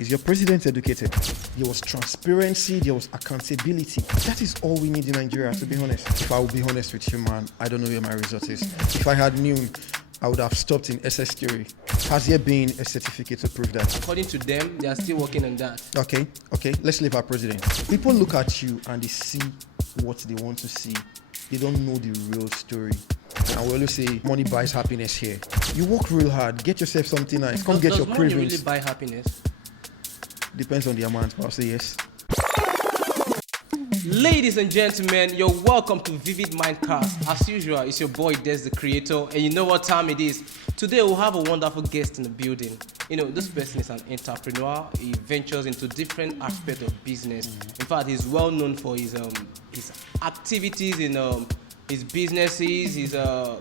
Is your president educated? There was transparency, there was accountability. That is all we need in Nigeria, to be honest. If I will be honest with you, man, I don't know where my result is. If I had known, I would have stopped in SS theory. Has there been a certificate to prove that? According to them, they are still working on that. Okay, let's leave our president. People look at you and they see what they want to see. They don't know the real story. And we always say money buys happiness here. You work real hard, get yourself something nice, come get your cravings. Does money really buy happiness? Depends on the amount, but I'll say yes. Ladies and gentlemen, you're welcome to Vivid Mindcast. As usual, it's your boy Des, the creator, and you know what time it is. Today we'll have a wonderful guest in the building. You know, this person is an entrepreneur. He ventures into different aspects of business. In fact, he's well known for his activities in his businesses, his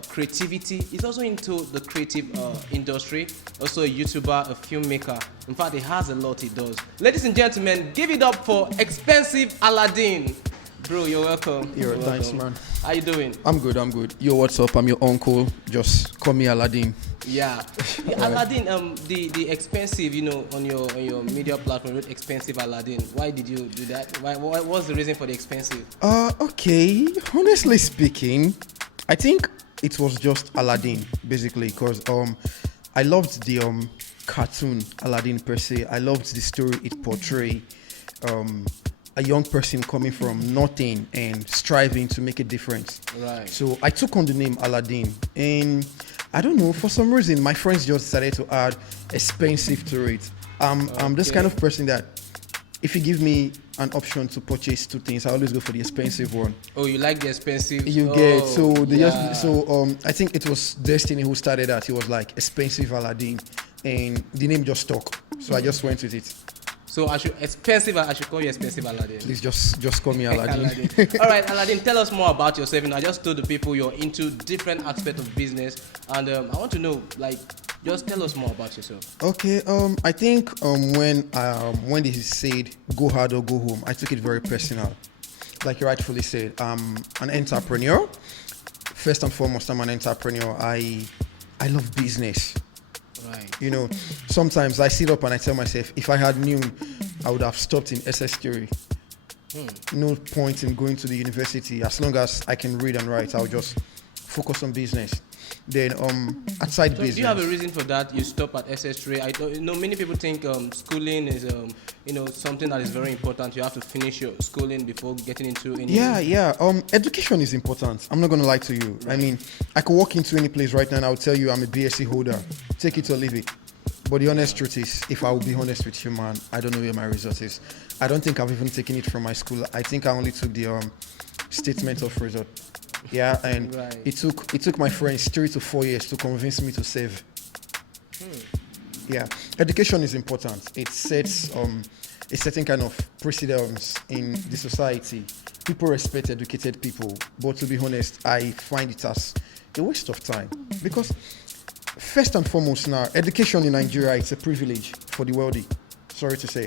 creativity. He's also into the creative industry, also a YouTuber, a filmmaker. In fact, he has a lot he does. Ladies and gentlemen, give it up for expensive Aladdin. Bro, you're welcome. Thanks, man. How you doing? I'm good. Yo, what's up? I'm your uncle. Just call me Aladdin. Yeah. Aladdin, the expensive, you know, on your media platform, you wrote expensive Aladdin. Why did you do that? What was the reason for the expensive? Okay. Honestly speaking, I think it was just Aladdin, basically, because I loved the cartoon Aladdin per se. I loved the story it portrayed. A young person coming from nothing and striving to make a difference. Right. So I took on the name Aladdin, and I don't know, for some reason my friends just decided to add expensive to it. I'm this kind of person that if you give me an option to purchase two things, I always go for the expensive one. Oh, you like the expensive? You get I think it was Destiny who started that. He was like expensive Aladdin, and the name just stuck. So I just went with it. So I should call you expensive Aladdin. Please just call me Aladdin. All right, Aladdin, tell us more about yourself. I just told the people you're into different aspects of business, and I want to know, just tell us more about yourself. Okay. I think when they said go hard or go home, I took it very personal. Like you rightfully said, I'm an entrepreneur. First and foremost, I'm an entrepreneur. I love business. Right. You know, sometimes I sit up and I tell myself, if I had known, I would have stopped in SS theory. No point in going to the university. As long as I can read and write, I'll just focus on business. Then outside business. Do you have a reason for that? You stop at SS3. Many people think schooling is something that is very important. You have to finish your schooling before getting into any. Yeah. Education is important. I'm not gonna lie to you. Right. I mean, I could walk into any place right now and I'll tell you I'm a BSc holder. Take it or leave it. But the honest truth is, if I will be honest with you, man, I don't know where my result is. I don't think I've even taken it from my school. I think I only took the statement of result. Yeah, and right. it took my friends 3 to 4 years to convince me to save. Yeah, education is important. It sets a certain kind of precedence in the society. People respect educated people, but to be honest, I find it as a waste of time because first and foremost now, education in Nigeria, it's a privilege for the wealthy. Sorry to say.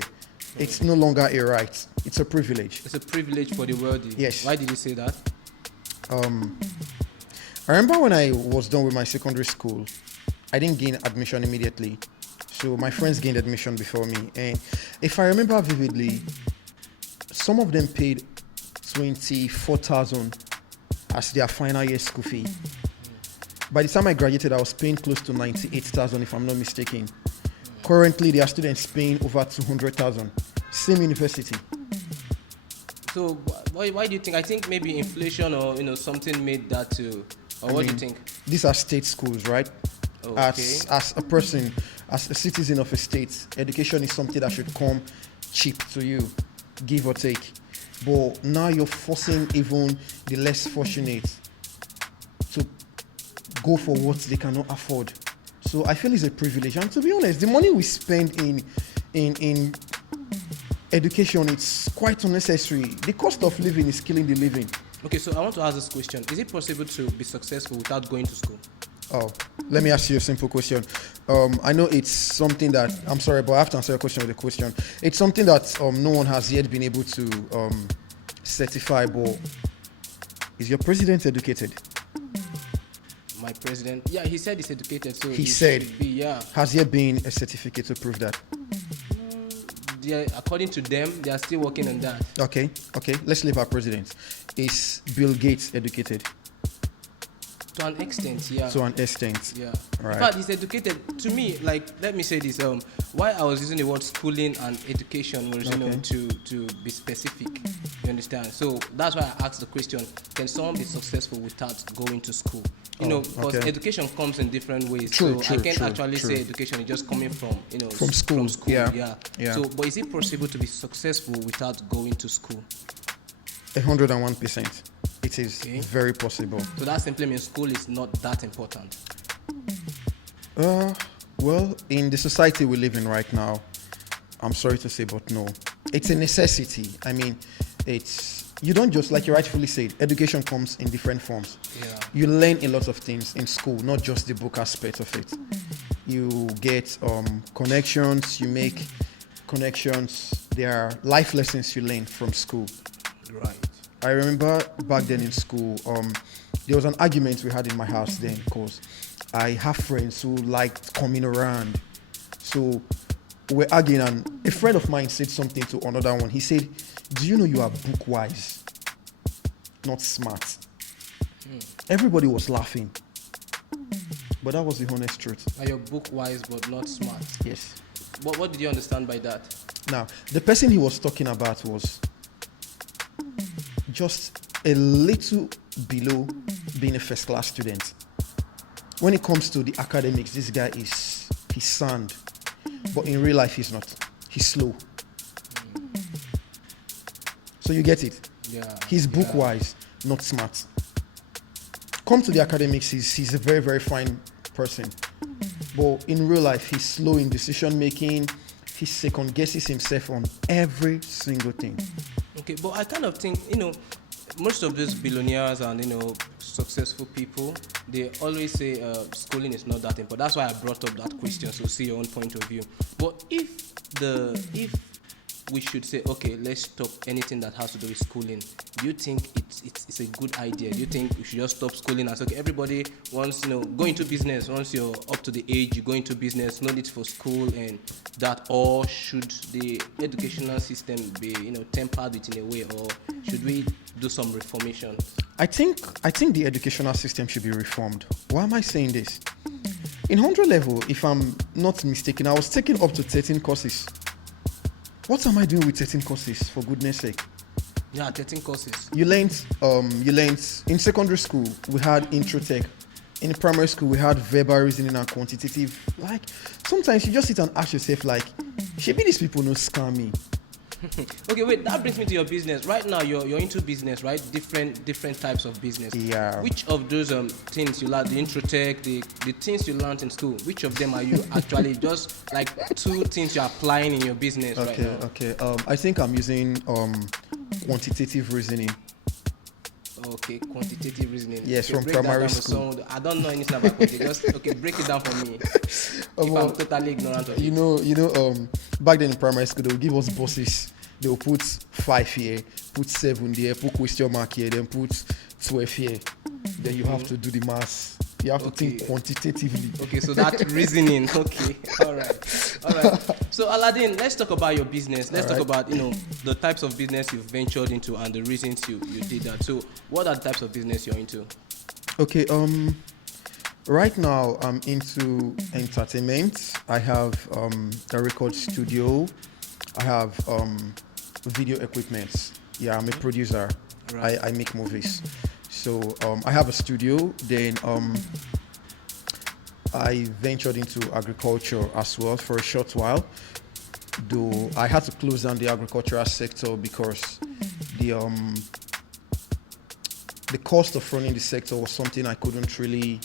It's no longer a right. It's a privilege. It's a privilege for the wealthy. Yes. Why did you say that? I remember when I was done with my secondary school, I didn't gain admission immediately. So my friends gained admission before me. And if I remember vividly, some of them paid 24,000 as their final year school fee. By the time I graduated, I was paying close to 98,000 if I'm not mistaken. Currently, there are students paying over 200,000. Same university. So why do you think? I think maybe inflation or something made that too. Or what do you think? These are state schools, right? Okay. As a person, as a citizen of a state, education is something that should come cheap to you, give or take. But now you're forcing even the less fortunate to go for what they cannot afford. So I feel it's a privilege. And to be honest, the money we spend in education, it's quite unnecessary. The cost of living is killing the living. Okay, so I want to ask this question. Is it possible to be successful without going to school? Oh, let me ask you a simple question. I know it's something that, I'm sorry, but I have to answer your question with a question. It's something that no one has yet been able to certify, but is your president educated? My president? Yeah, he said he's educated, so he said, should be, yeah. Has there been a certificate to prove that? according to them, they are still working on that. Okay. Let's leave our president. Is Bill Gates educated? To an extent, yeah. To an extent. Yeah. Right. In fact, he's educated. To me, like, let me say this. Why I was using the word schooling and education was, to be specific. You understand? So that's why I asked the question: can someone be successful without going to school? Because education comes in different ways. True, I can't actually say education is just coming from, from school. Yeah. So, but is it possible to be successful without going to school? 101%. It is very possible. So that simply means school is not that important. Well, in the society we live in right now, I'm sorry to say, but no. It's a necessity. I mean, you don't just, like you rightfully said, education comes in different forms. Yeah. You learn a lot of things in school, not just the book aspect of it. You get connections, you make connections. There are life lessons you learn from school. Right. I remember back then in school, there was an argument we had in my house then because I have friends who liked coming around. So we're arguing and a friend of mine said something to another one. He said, do you know you are book wise, not smart? Everybody was laughing. But that was the honest truth. Are you book wise but not smart? Yes. What did you understand by that? Now, the person he was talking about was just a little below being a first class student. When it comes to the academics, this guy he's sound. But in real life, he's not. He's slow. So you get it? Yeah. He's book wise, not smart. Come to the academics, he's a very, very fine person. But in real life, he's slow in decision making. He second guesses himself on every single thing. Okay, but I kind of think, most of these billionaires and, successful people, they always say schooling is not that important. That's why I brought up that question, so see your own point of view. But if we should say, okay, let's stop anything that has to do with schooling, do you think it's a good idea? Do you think we should just stop schooling and say, okay, everybody wants, go into business. Once you're up to the age, you go into business, no need for school and that, or should the educational system be, tempered with in a way, or should we do some reformation? I think the educational system should be reformed. Why am I saying this? In 100 level, if I'm not mistaken, I was taking up to 13 courses. What am I doing with 13 courses, for goodness sake? Yeah, 13 courses. You learned in secondary school, we had intro tech. In primary school, we had verbal reasoning and quantitative. Like, sometimes you just sit and ask yourself, like, should these people not scam me? Okay, wait, that brings me to your business. Right now, you're into business, right? Different types of business. Yeah. Which of those things you learned, the intro tech, the things you learned in school, which of them are you actually just like two things you're applying in your business right now? Okay. I think I'm using quantitative reasoning. Okay, quantitative reasoning. Yes, okay, from primary school. I don't know anything about quantitative. Just break it down for me. If I'm totally ignorant of it. Back then in primary school, they would give us bosses. They will put 5 here, put 7 there, put question mark here, then put 12 here. Then you have to do the maths. You have to think quantitatively. Okay, so that reasoning. Okay, all right. So Aladdin, let's talk about your business. Let's talk about the types of business you've ventured into and the reasons you did that. So, what are the types of business you're into? Okay, right now I'm into entertainment. I have a record studio. I have video equipment. Yeah, I'm a producer. Right. I make movies. So I have a studio. Then I ventured into agriculture as well for a short while. Though I had to close down the agricultural sector because the cost of running the sector was something I couldn't really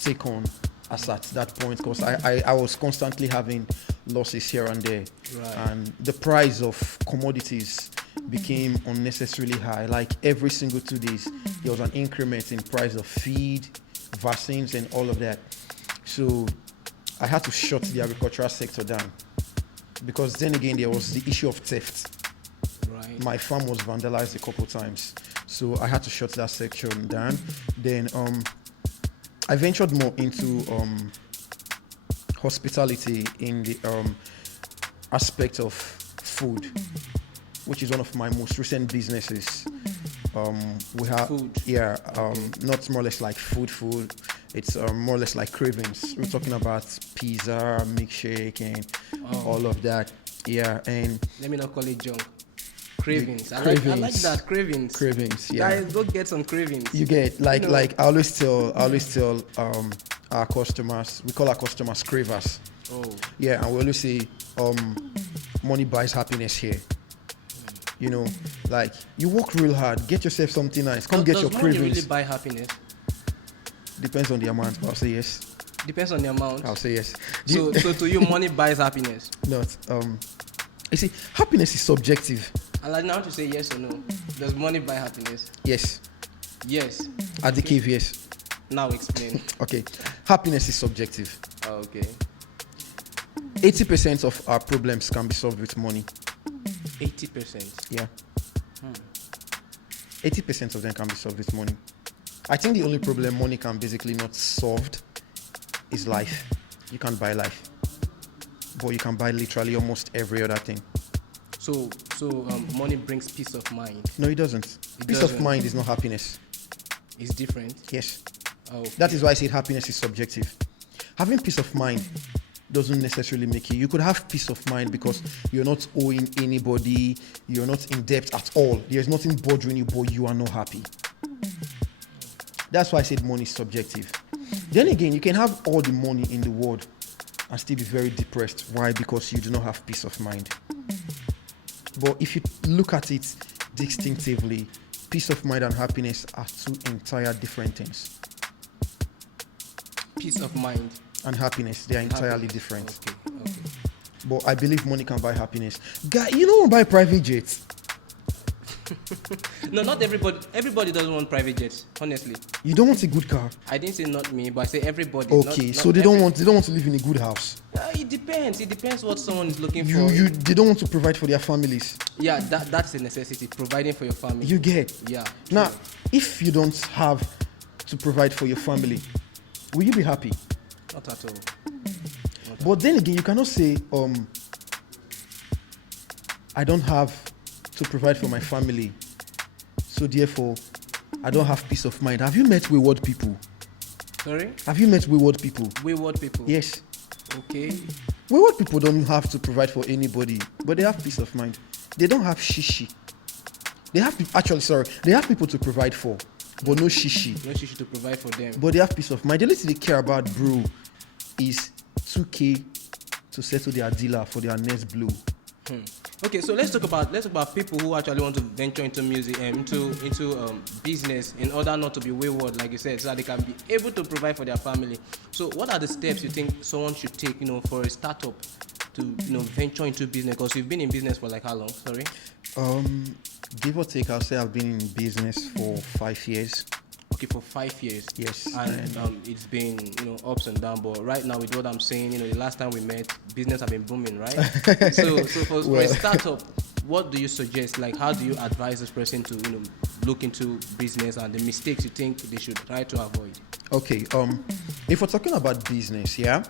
take on as at that point, because I was constantly having losses here and there. Right. And the price of commodities became unnecessarily high. Like every single 2 days, there was an increment in price of feed, vaccines, and all of that. So I had to shut the agricultural sector down, because then again, there was the issue of theft. Right. My farm was vandalized a couple times, so I had to shut that section down. Then I ventured more into hospitality in the aspect of food, which is one of my most recent businesses. We have Food. not more or less like food. It's more or less like cravings. We're talking about pizza, milkshake, and all of that. Yeah, and Let me not call it junk. Cravings. I like that. Cravings. Cravings. Yeah. Guys, go get some cravings. You get like I always tell our customers, we call our customers cravers. Oh. Yeah, and we always say money buys happiness here. You know, like you work real hard, get yourself something nice, get your Does money cravings. really buy happiness? Depends on the amount, but I'll say yes. Depends on the amount. I'll say yes. So to you, money buys happiness. Not you see, happiness is subjective. Aladdin, I want to say yes or no. Does money buy happiness? Yes. Yes. At the cave, yes. Now explain. Okay. Happiness is subjective. Okay. 80% of our problems can be solved with money. 80%. Yeah. 80% of them can be solved with money. I think the only problem money can basically not solved is life. You can't buy life, but you can buy literally almost every other thing. So money brings peace of mind. No, it doesn't. Peace of mind is not happiness. It's different. Yes. Oh. That is why I said happiness is subjective. Having peace of mind doesn't necessarily make you. You could have peace of mind because you're not owing anybody, you're not in debt at all. There's nothing bothering you, but you are not happy. That's why I said money is subjective. Then again, you can have all the money in the world and still be very depressed. Why? Because you do not have peace of mind. But if you look at it distinctively, peace of mind and happiness are two entire different things. Peace of mind and happiness, they are entirely different. Okay. But I believe money can buy happiness. Guy, you don't want to buy private jets. No, not everybody. Everybody doesn't want private jets. Honestly, You don't want a good car. I didn't say not me, but I say everybody. Okay, not so they don't want to live in a good house. It depends. It depends what someone is looking for. They don't want to provide for their families. Yeah, that's a necessity. Providing for your family. You get. Yeah. Now, true. if you don't have to provide for your family, will you be happy? Not at all. But then again, you cannot say, I don't have to provide for my family, so therefore, I don't have peace of mind. Have you met wayward people? Sorry? Have you met wayward people? Wayward people. Yes. Okay. Wayward people don't have to provide for anybody, but they have peace of mind. They don't have shishi. They have people to provide for, but no shishi. No shishi to provide for them. But they have peace of mind. The only thing they care about, bro, is 2K to settle their dealer for their next blow. Okay, so let's talk about people who actually want to venture into music and into business in order not to be wayward, like you said, so that they can be able to provide for their family. So, what are the steps you think someone should take, for a startup to venture into business? Because you've been in business for like how long? Sorry. Give or take, I'll say I've been in business for 5 years. Okay, for 5 years. Yes. And it's been ups and downs, but right now with what I'm saying, the last time we met, business have been booming, right? so for a startup, what do you suggest? Like, how do you advise this person to look into business and the mistakes you think they should try to avoid? Okay. If we're talking about business, yeah.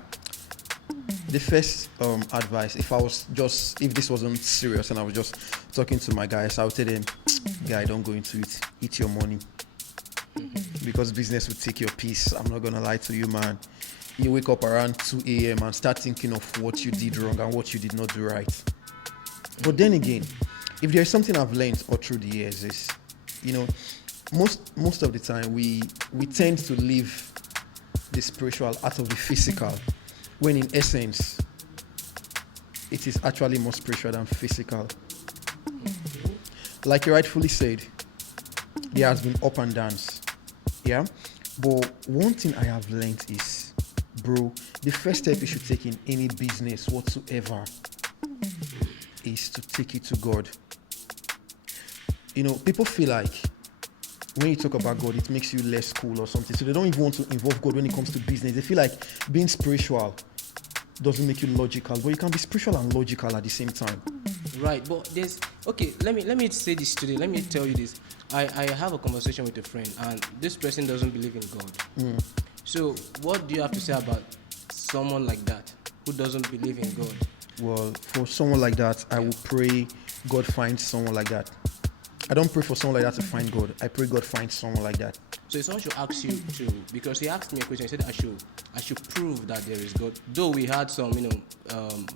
The first advice, if this wasn't serious and I was just talking to my guys, I would tell them, guy, don't go into it. Eat your money. Because business will take your peace. I'm not gonna lie to you, man. You wake up around 2 a.m. and start thinking of what you did wrong and what you did not do right. But then again, if there's something I've learned all through the years is, most of the time we tend to leave the spiritual out of the physical, when in essence it is actually more spiritual than physical. Like you rightfully said, there has been up and downs. Yeah, but one thing I have learned is, bro, the first step you should take in any business whatsoever is to take it to God. People feel like when you talk about God, it makes you less cool or something. So they don't even want to involve God when it comes to business. They feel like being spiritual doesn't make you logical, but you can be spiritual and logical at the same time. Right, but let me say this today. Let me tell you this. I have a conversation with a friend, and this person doesn't believe in God. So what do you have to say about someone like that who doesn't believe in God? Well, for someone like that, I will pray God finds someone like that. I don't pray for someone like that to find God. I pray God finds someone like that. So if someone should ask you to, because he asked me a question, he said I should prove that there is God. Though we had some,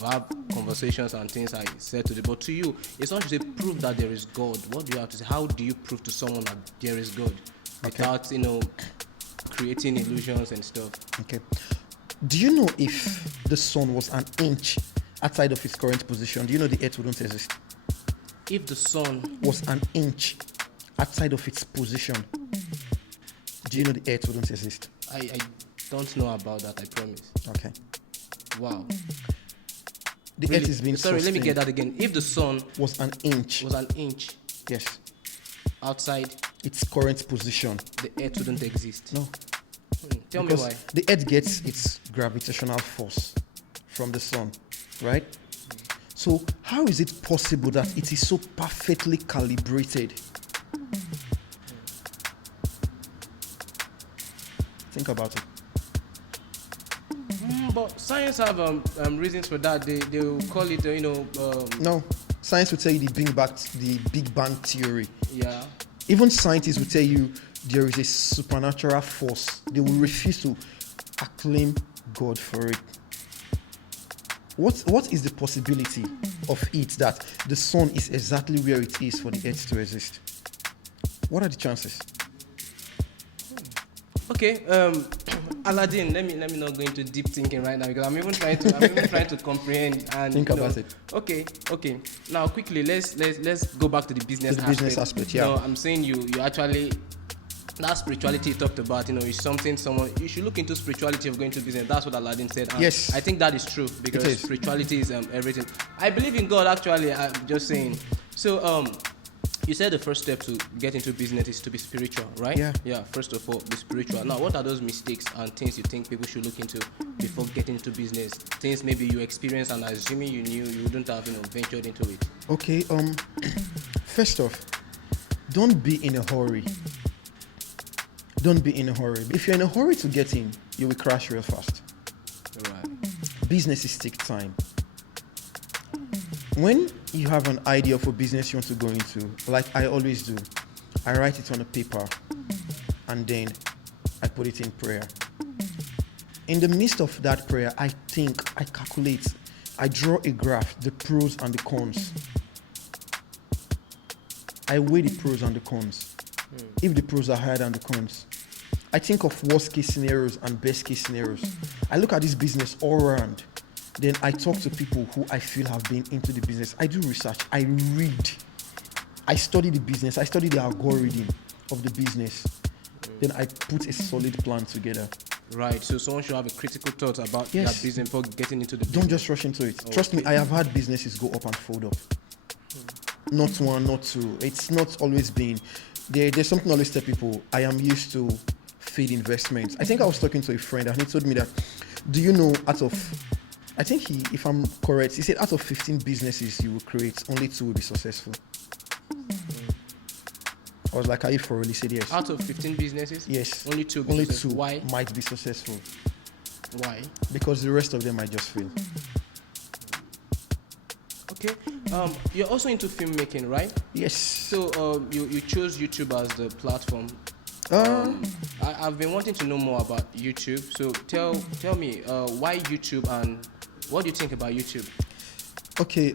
have conversations and things I said today, but to you, if someone should say prove that there is God, what do you have to say? How do you prove to someone that there is God without, creating illusions and stuff? Okay. Do you know if the sun was an inch outside of its current position, do you know the earth wouldn't exist? If the sun was an inch outside of its position, do you know the earth wouldn't exist? I don't know about that, I promise. Okay. Wow. The earth is being Sorry, let me sustained. get that again. If the sun was an inch. Yes. Outside its current position, the earth wouldn't exist. No. Tell because me why. The earth gets its gravitational force from the sun, right? So how is it possible that it is so perfectly calibrated? Think about it. But science have reasons for that. They will call it, No, science will tell you the Big Bang theory. Yeah. Even scientists will tell you there is a supernatural force. They will refuse to acclaim God for it. What is the possibility of it that the sun is exactly where it is for the earth to exist? What are the chances? Okay, Aladdin. Let me not go into deep thinking right now because I'm even trying to comprehend and think about it. Okay. Now quickly, let's go back to the business aspect. Business aspect, yeah. No, I'm saying you actually. That spirituality you talked about, is something someone you should look into spirituality of going to business. That's what Aladdin said. And yes, I think that is true because spirituality is everything. I believe in God. Actually, I'm just saying. So, you said the first step to get into business is to be spiritual, right? Yeah. First of all, be spiritual. Now, what are those mistakes and things you think people should look into before getting into business? Things maybe you experienced and assuming you knew you wouldn't have, ventured into it. Okay. First off, don't be in a hurry. Don't be in a hurry. If you're in a hurry to get in, you will crash real fast. Right. Businesses take time. When you have an idea for business you want to go into, like I always do, I write it on a paper and then I put it in prayer. In the midst of that prayer, I think, I calculate, I draw a graph, the pros and the cons. I weigh the pros and the cons. If the pros are higher than the cons, I think of worst case scenarios and best case scenarios. I look at this business all around. Then I talk to people who I feel have been into the business. I do research. I read. I study the business. I study the algorithm of the business. Then I put a solid plan together. Right. So someone should have a critical thought about their business before getting into the business. Don't just rush into it. Trust me, I have had businesses go up and fold up. Not one, not two. It's not always been. There's something I always tell people. I am used to feed investments. I think I was talking to a friend and he told me that, do you know I think if I'm correct, he said out of 15 businesses you will create, only 2 will be successful. I was like, are you for real? He said yes. Out of 15 businesses? Yes. Only 2 Why? Might be successful. Why? Because the rest of them might just fail. Okay. You're also into filmmaking, right? Yes. So you chose YouTube as the platform. I've been wanting to know more about YouTube. So tell me why YouTube and what do you think about YouTube? Okay.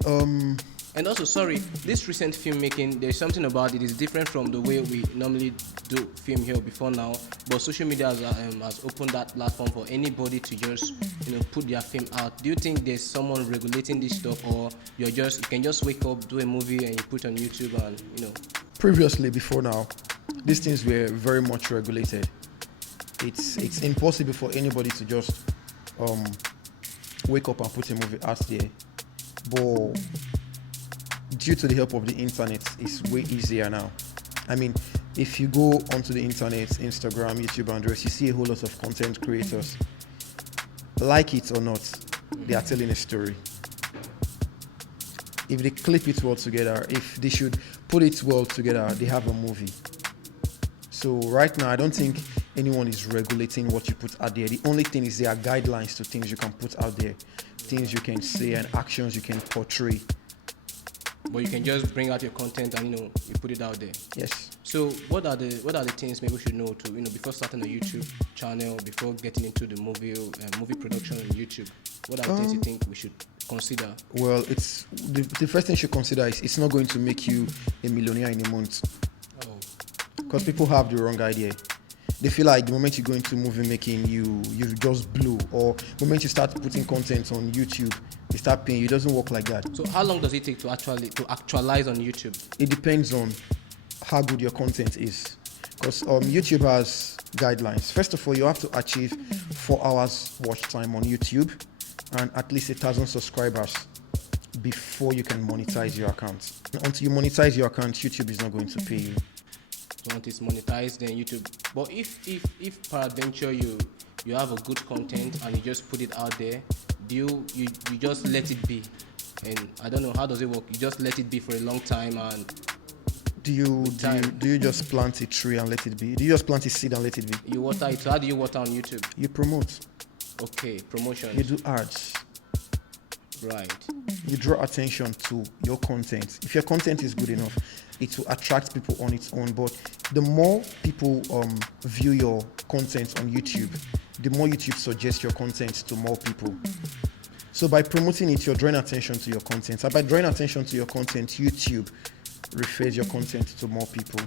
And also, sorry, this recent filmmaking, there's something about it is different from the way we normally do film here before now. But social media has opened that platform for anybody to just put their film out. Do you think there's someone regulating this stuff, or you can just wake up, do a movie, and you put on YouTube and Previously, before now, these things were very much regulated. It's impossible for anybody to just wake up and put a movie out there. But due to the help of the internet, it's way easier now. I mean, if you go onto the internet, Instagram, YouTube, and the rest, you see a whole lot of content creators. Like it or not, they are telling a story. If they clip it well together, if they should put it well together, they have a movie. So right now, I don't think anyone is regulating what you put out there. The only thing is there are guidelines to things you can put out there, things you can say and actions you can portray. But you can just bring out your content and you put it out there. Yes. So what are the things maybe we should know to before starting a YouTube channel, before getting into the movie production on YouTube? What are the things you think we should consider? Well, it's the first thing you should consider is it's not going to make you a millionaire in a month. Oh. Because people have the wrong idea. They feel like the moment you go into movie making, you just blew, or the moment you start putting content on YouTube, they start paying you. It doesn't work like that. So how long does it take to actualize on YouTube? It depends on how good your content is. Because YouTube has guidelines. First of all, you have to achieve 4 hours watch time on YouTube and at least 1,000 subscribers before you can monetize your account. Until you monetize your account, YouTube is not going to pay you. So once it's monetized, then YouTube. But if peradventure you have a good content and you just put it out there, do you just let it be? And I don't know, how does it work? You just let it be for a long time, and do you just plant a tree and let it be? Do you just plant a seed and let it be? You water it. So how do you water on YouTube? You promote. Okay, promotion. You do ads. Right. You draw attention to your content. If your content is good enough, it will attract people on its own. But the more people view your content on YouTube, the more YouTube suggests your content to more people. So by promoting it, you're drawing attention to your content. And by drawing attention to your content, YouTube refers your content to more people.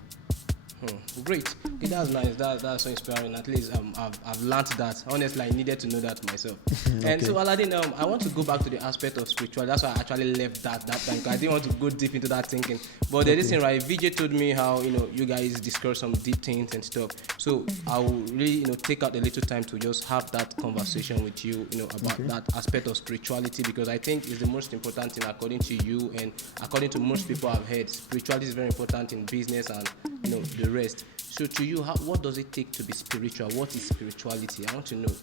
Great. Okay, that's nice. That's so inspiring. At least I've learned that. Honestly, I needed to know that myself. Okay. And so, Aladdin, I want to go back to the aspect of spirituality. That's why I actually left that time. I didn't want to go deep into that thinking. But the listen, right? VJ told me how you guys discuss some deep things and stuff. So I will really take out a little time to just have that conversation with you, about that aspect of spirituality, because I think it's the most important thing according to you and according to most people I've heard. Spirituality is very important in business and the rest. So to you, what does it take to be spiritual? What is spirituality? I want to know.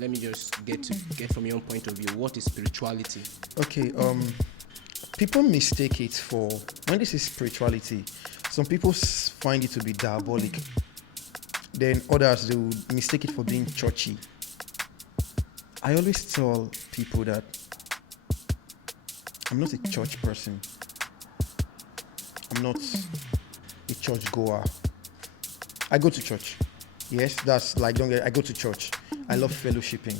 Let me just get from your own point of view. What is spirituality? Okay. People mistake it for, when this is spirituality, some people find it to be diabolic. Then others, they would mistake it for being churchy. I always tell people that I'm not a church person. I'm not a church goer. I go to church. Yes, that's like, I go to church. I love fellowshipping.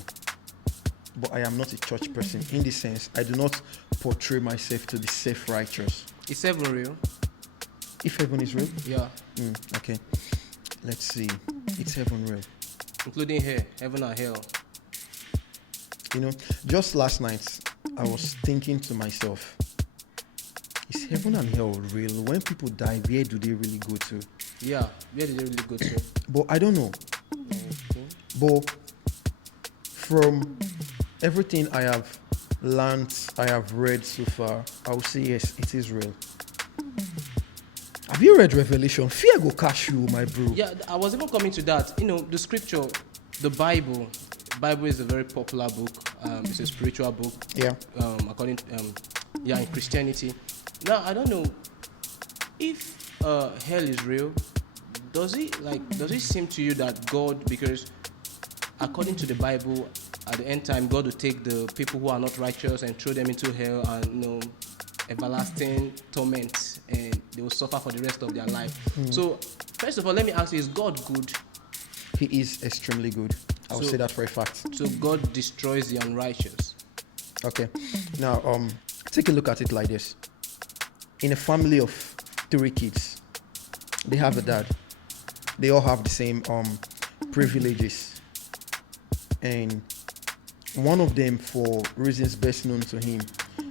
But I am not a church person. In this sense, I do not portray myself to be self-righteous. Is heaven real? If heaven is real? Yeah. Okay. Let's see. It's heaven real. Including heaven and hell. Just last night, I was thinking to myself, is heaven and hell real? When people die, where do they really go to? Yeah, where do they really go to? But I don't know. Okay. But from everything I have learned, I have read so far, I will say yes, it is real. Have you read Revelation? Fear go catch you, my bro. Yeah, I was even coming to that. The scripture, the Bible. Bible is a very popular book. It's a spiritual book. Yeah. According in Christianity. Now I don't know if hell is real. Does it seem to you that God, because according to the Bible, at the end time, God will take the people who are not righteous and throw them into hell and everlasting torment, and they will suffer for the rest of their life. So first of all, let me ask you: is God good? He is extremely good. I will say that for a fact. So God destroys the unrighteous. Okay. Now, take a look at it like this. In a family of 3 kids, they have a dad. They all have the same privileges. And one of them, for reasons best known to him,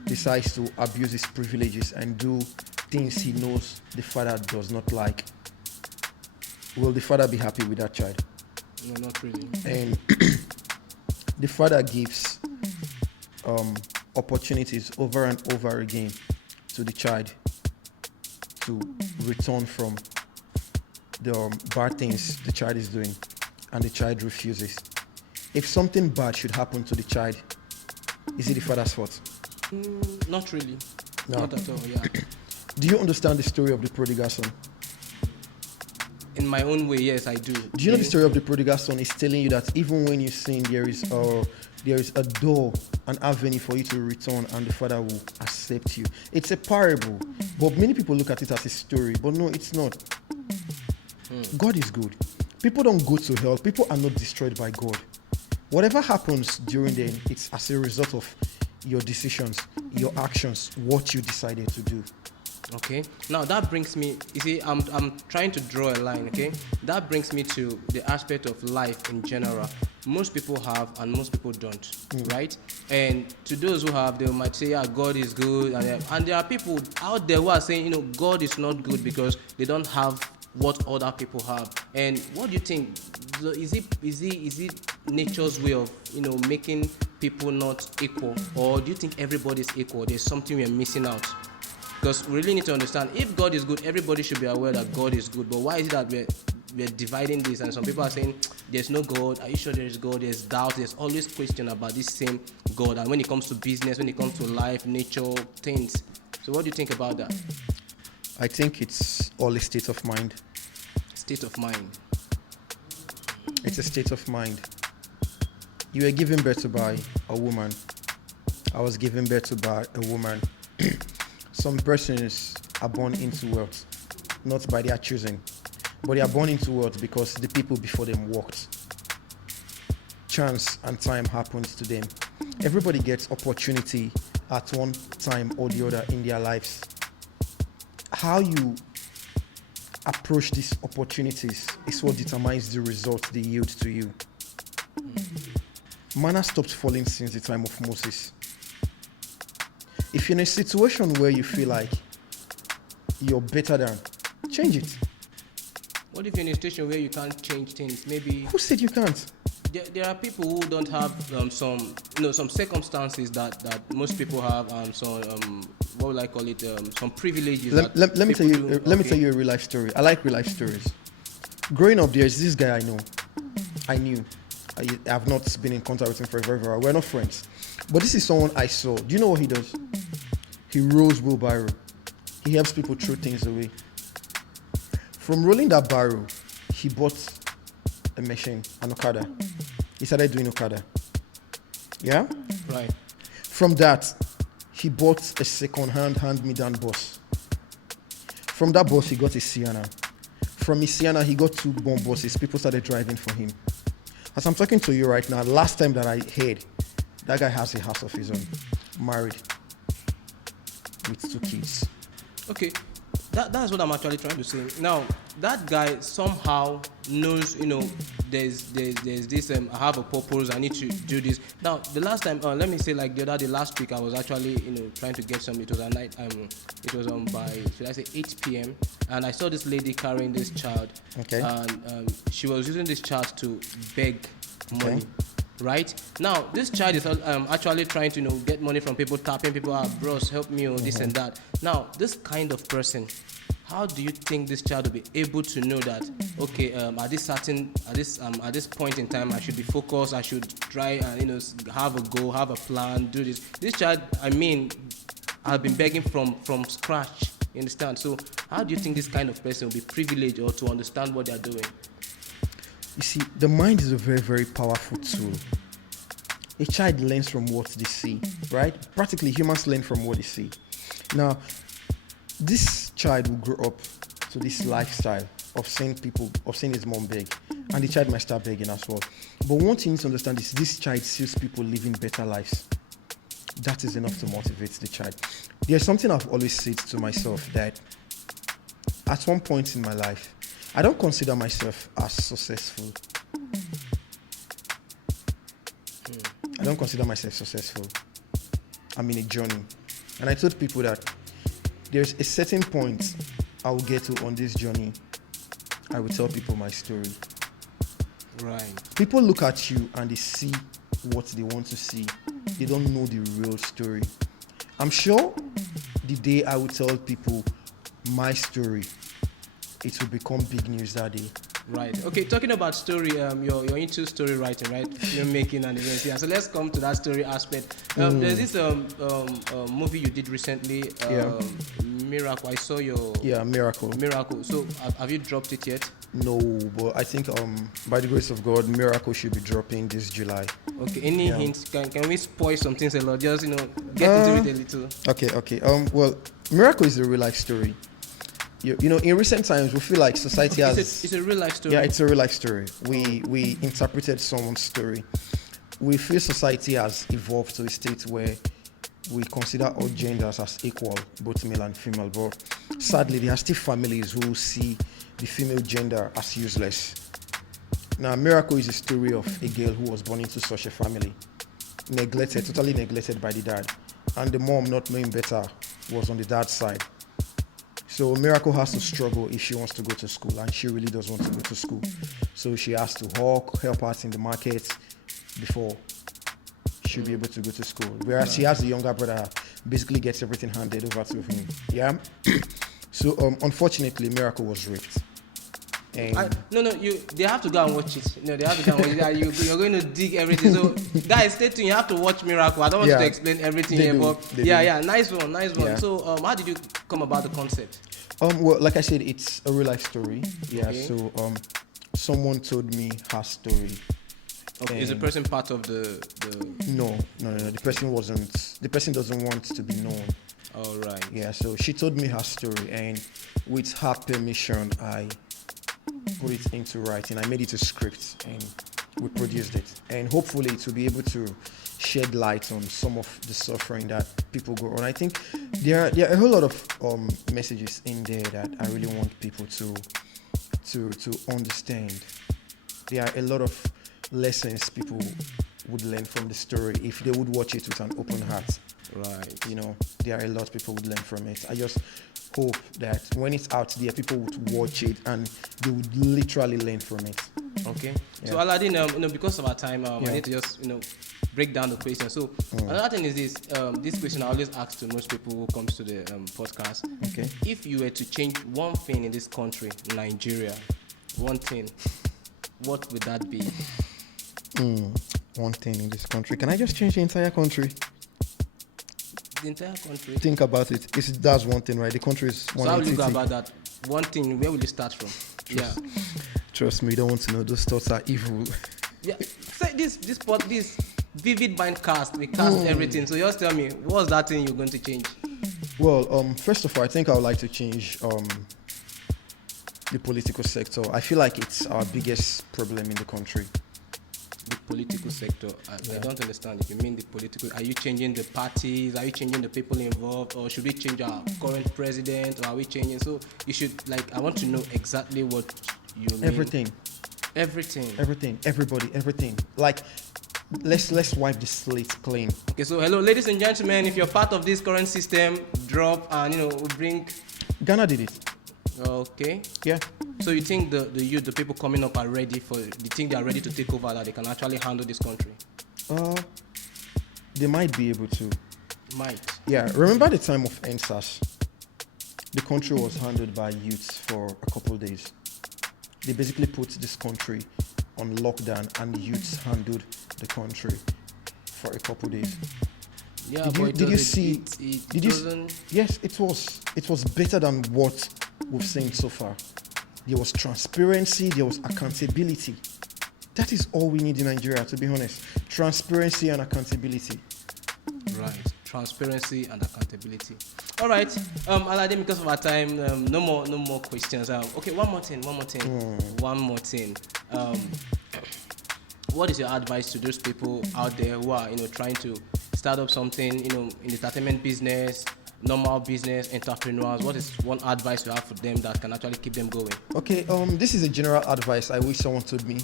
decides to abuse his privileges and do things he knows the father does not like. Will the father be happy with that child? No, not really. And the father gives opportunities over and over again to the child to return from the bad things the child is doing, and the child refuses. If something bad should happen to the child, is it the father's fault? Not really. No. Not at all, yeah. Do you understand the story of the prodigal son? In my own way, yes, I do. Do you know the story of the prodigal son is telling you that even when you sin, there is a door, an avenue for you to return, and the Father will accept you. It's a parable, but many people look at it as a story, but no, it's not. God is good. People don't go to hell. People are not destroyed by God. Whatever happens during them, it's as a result of your decisions, your actions, what you decided to do. Okay. Now that brings me, you see, I'm trying to draw a line, okay? That brings me to the aspect of life in general. Most people have and most people don't, right? And to those who have, they might say, yeah, God is good. And there are people out there who are saying, God is not good because they don't have what other people have. And what do you think? Is it nature's way of, making people not equal? Or do you think everybody's equal? There's something we're missing out. Because we really need to understand, if God is good, everybody should be aware that God is good. But why is it that we're dividing this? And some people are saying, there's no God. Are you sure there is God? There's doubt. There's always question about this same God. And when it comes to business, when it comes to life, nature, things. So what do you think about that? I think it's all a state of mind. State of mind. It's a state of mind. You were given birth by a woman. I was given birth by a woman. Some persons are born into wealth, not by their choosing, but they are born into wealth because the people before them walked. Chance and time happens to them. Everybody gets opportunity at one time or the other in their lives. How you approach these opportunities is what determines the result they yield to you. Manna stopped falling since the time of Moses. If you're in a situation where you feel like you're better than, change it. What if you're in a situation where you can't change things? Maybe. Who said you can't? There are people who don't have some circumstances that most people have, some what would I call it, some privileges. Let me tell you a real life story. I like real life stories. Growing up, there's this guy I knew. I have not been in contact with him for a very, very while. We're not friends. But this is someone I saw. Do you know what he does? He rolls wheelbarrow. He helps people throw things away. From rolling that barrow, he bought a machine, an Okada. He started doing Okada. Yeah? Right. From that, he bought a second-hand hand-me-down bus. From that bus, he got a Sienna. From his Sienna, he got 2 bomb buses. People started driving for him. As I'm talking to you right now, last time that I heard, that guy has a house of his own, married, with 2 kids. Okay, that's what I'm actually trying to say. Now, that guy somehow knows, there's this, I have a purpose, I need to do this. Now, the last time, let me say like the other day, last week, I was actually, trying to get some, it was at night, it was by, should I say 8 p.m., and I saw this lady carrying this child. Okay. And she was using this child to beg money. Okay. Right now, this child is actually trying to get money from people, tapping people, bros, help me, or this and that. Now, this kind of person, how do you think this child will be able to know that? Okay, at this point in time, I should be focused. I should try and have a goal, have a plan, do this. This child, I've been begging from scratch. You understand? So, how do you think this kind of person will be privileged or to understand what they are doing? You see, the mind is a very, very powerful tool. A child learns from what they see, right? Practically, humans learn from what they see. Now, this child will grow up to this lifestyle of seeing his mom beg, and the child might start begging as well. But one thing you need to understand is this child sees people living better lives. That is enough to motivate the child. There's something I've always said to myself, that at one point in my life, I don't consider myself as successful. I don't consider myself successful. I'm in a journey. And I told people that there's a certain point I will get to on this journey. I will tell people my story. Right. People look at you and they see what they want to see. They don't know the real story. I'm sure the day I will tell people my story, it will become big news that day. Right. Okay, talking about story, you're into story writing, right? Filmmaking and events. Yeah. So let's come to that story aspect. There's this movie you did recently, Miracle. I saw your Miracle. Miracle. So have you dropped it yet? No, but I think by the grace of God, Miracle should be dropping this July. Okay. Any hints? Can we spoil some things a lot? Just get into it a little. Okay. Well, Miracle is a real life story. You know, in recent times, we feel like society has. It's a real life story. Yeah, it's a real life story. We interpreted someone's story. We feel society has evolved to a state where we consider all genders as equal, both male and female. But sadly, there are still families who see the female gender as useless. Now, Miracle is a story of a girl who was born into such a family, totally neglected by the dad, and the mom, not knowing better, was on the dad's side. So Miracle has to struggle if she wants to go to school, and she really does want to go to school. So she has to help out in the market before she'll be able to go to school. Whereas she has a younger brother, basically gets everything handed over to him. Yeah. So unfortunately, Miracle was raped. And they have to go and watch it. No, they have to go and watch it. You're going to dig everything. So, guys, stay tuned. You have to watch Miracle. I don't want you to explain everything here, but nice one. Yeah. So, how did you come about the concept? Well, like I said, it's a real life story. Yeah. Okay. So, someone told me her story. Okay. Is the person part of the? No. The person wasn't. The person doesn't want to be known. All right. Yeah. So she told me her story, and with her permission, I put it into writing. I made it a script and we produced it. And hopefully it will be able to shed light on some of the suffering that people go on. I think there are a whole lot of messages in there that I really want people to understand. There are a lot of lessons people would learn from the story if they would watch it with an open heart. Right. You know, there are a lot people would learn from it. I just hope that when it's out there, people would watch it and they would literally learn from it. Okay. Yeah. So Aladdin, because of our time, I need to just break down the question. So another thing is this question I always ask to most people who comes to the podcast. Okay. If you were to change one thing in this country, Nigeria, one thing, what would that be? One thing in this country. Can I just change the entire country? The entire country. Think about it. That's one thing, right? The country is one entity. So how will you go about that? One thing, where will you start from? Trust me, you don't want to know. Those thoughts are evil. Yeah. Say this Vivid Mindcast, we cast everything. So just tell me, what's that thing you're going to change? Well, first of all, I think I would like to change the political sector. I feel like it's our biggest problem in the country. The political sector. I don't understand. If you mean the political, are you changing the parties? Are you changing the people involved? Or should we change our current president? Or are we changing? So you should, I want to know exactly what you mean. Everything. Everybody, everything. Let's wipe the slate clean. Okay, so hello, ladies and gentlemen. If you're part of this current system, drop and we bring. Ghana did it. Okay. Yeah. So you think the youth, the people coming up are ready for? Do you think they are ready to take over? That they can actually handle this country? They might be able to. Might. Yeah. Remember the time of NSAS? The country was handled by youths for a couple of days. They basically put this country on lockdown, and the youths handled the country for a couple of days. Yeah, did you see? Yes, it was better than what we've seen so far. There was transparency, there was accountability. That is all we need in Nigeria, to be honest. Transparency and accountability. Right. Transparency and accountability. All right. Aladdin, because of our time, no more questions. Okay, one more thing. What is your advice to those people out there who are, trying to start up something, in the entertainment business, normal business, entrepreneurs? What is one advice you have for them that can actually keep them going? Okay, this is a general advice I wish someone told me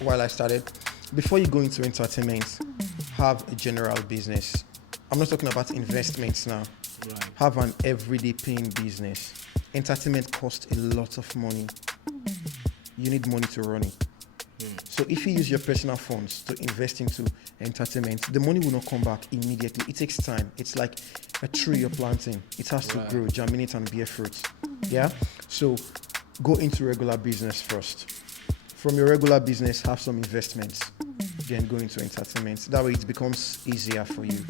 while I started. Before you go into entertainment, have a general business. I'm not talking about investments now. Right. Have an everyday paying business. Entertainment costs a lot of money. You need money to run it. So if you use your personal funds to invest into entertainment, the money will not come back immediately. It takes time. It's like a tree you're planting. It has to grow, germinate, and bear fruit. Yeah? So go into regular business first. From your regular business, have some investments. Then go into entertainment. That way it becomes easier for you.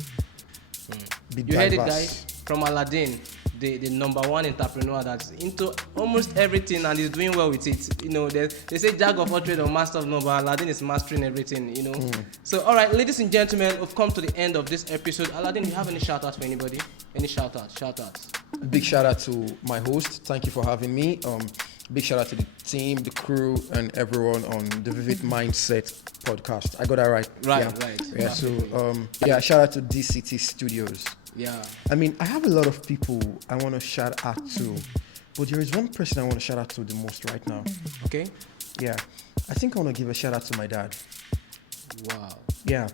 You heard it, guys. From Aladdin. the number one entrepreneur that's into almost everything and is doing well with it. You know, they say jack of all trades or master of none, but Aladdin is mastering everything, you know. So, all right, ladies and gentlemen, we've come to the end of this episode. Aladdin, do you have any shout-outs for anybody? Any shout-outs? Big shout-out to my host. Thank you for having me. Big shout-out to the team, the crew, and everyone on the Vivid Mindset podcast. I got that right. Right. Yeah, so, shout out to DCT Studios. Yeah. I mean, I have a lot of people I want to shout out to, but there is one person I want to shout out to the most right now. Okay. Yeah. I think I want to give a shout out to my dad. Wow. Yeah.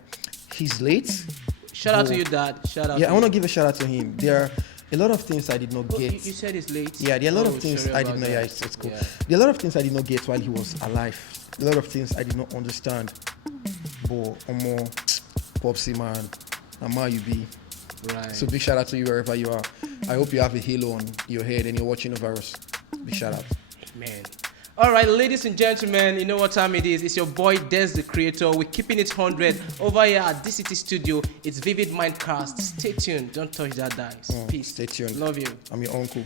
He's late. Shout out to you, Dad. Shout out. Yeah, I want to give a shout out to him. There are a lot of things I did not get. You said it's late. Yeah, there are a lot of things I did not. Yeah, it's cool. Yeah. There are a lot of things I did not get while he was alive. A lot of things I did not understand. But Omo, Popsy man, Ama you be. Right. So big shout out to you wherever you are. I hope you have a halo on your head and you're watching over us. Big shout out. Man. All right, ladies and gentlemen, you know what time it is. It's your boy Des the Creator. We're keeping it 100 over here at DCT Studio. It's Vivid Mindcast. Stay tuned. Don't touch that dice. Peace. Stay tuned. Love you. I'm your uncle.